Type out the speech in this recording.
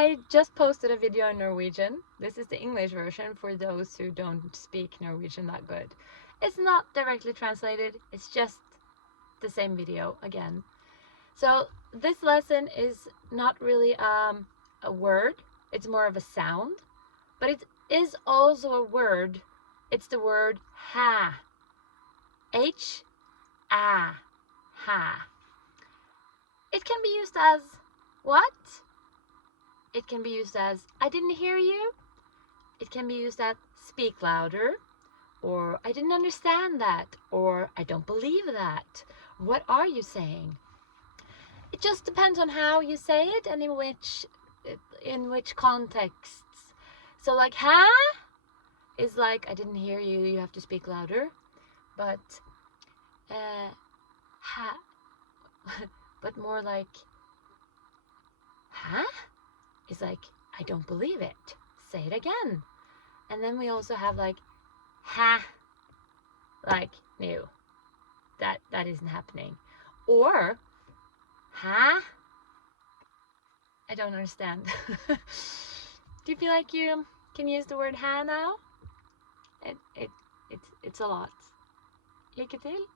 I just posted a video in Norwegian. This is the English version for those who don't speak Norwegian that good. It's not directly translated, it's just the same video again. So this lesson is not really a word, it's more of a sound, but it is also a word. It's the word ha. H-a, ha. It can be used as what? It can be used as I didn't hear you. It can be used as speak louder, or I didn't understand that, or I don't believe that. What are you saying? It just depends on how you say it and in which contexts. So like ha is like I didn't hear you, you have to speak louder. But ha but more like ha is like I don't believe it. Say it again. And then we also have like ha, like no, that isn't happening. Or ha, I don't understand. Do you feel like you can use the word ha now? It's a lot. Lykke til.